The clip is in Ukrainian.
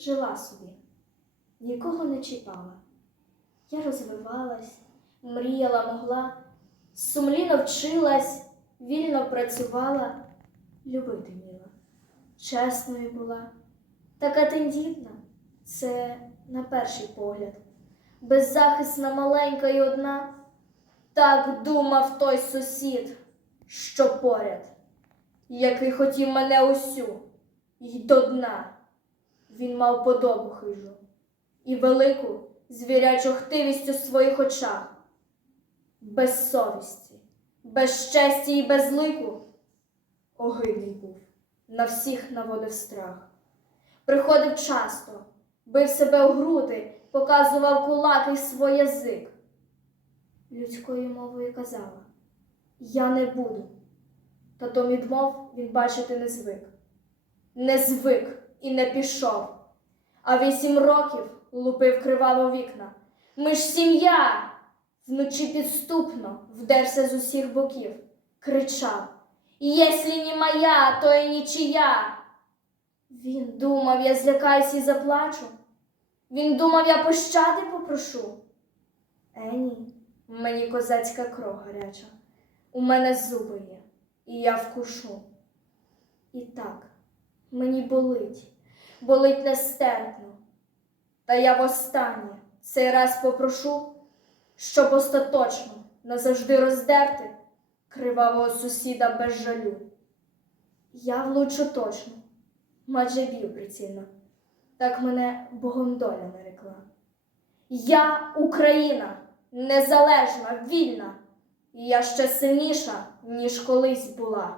жила собі, нікого не чіпала. Я розвивалась, мріяла, могла, сумлінно вчилась, вільно працювала, любити міла, чесною була, така тендітна, це на перший погляд, беззахисна маленька й одна. Так думав той сусід, що поряд, який хотів мене усю й до дна. Він мав подобу хижу і велику звірячу хтивість у своїх очах, без совісті, без честі і без лику. Огидний був, на всіх наводив страх. Приходив часто, бив себе у груди, показував кулаки свій язик. Людською мовою казала Я не буду. Та то відмов він бачити не звик. Не звик і не пішов. А вісім років лупив криваво вікна. Ми ж сім'я. Вночі підступно вдерся з усіх боків, кричав Єслі не моя, то і нічия. Він думав, я злякаюсь і заплачу. Він думав, я пощади попрошу. Е, ні, мені козацька кров гаряча. У мене зуби є, і я вкушу. І так, мені болить, болить нестерпно. Та я востаннє цей раз попрошу, щоб остаточно назавжди роздерти кривавого сусіда без жалю. Я влучу точно, майже б'ю прицільно, так мене Богом доля нарекла. Я Україна, незалежна, вільна, і я ще сильніша, ніж колись була.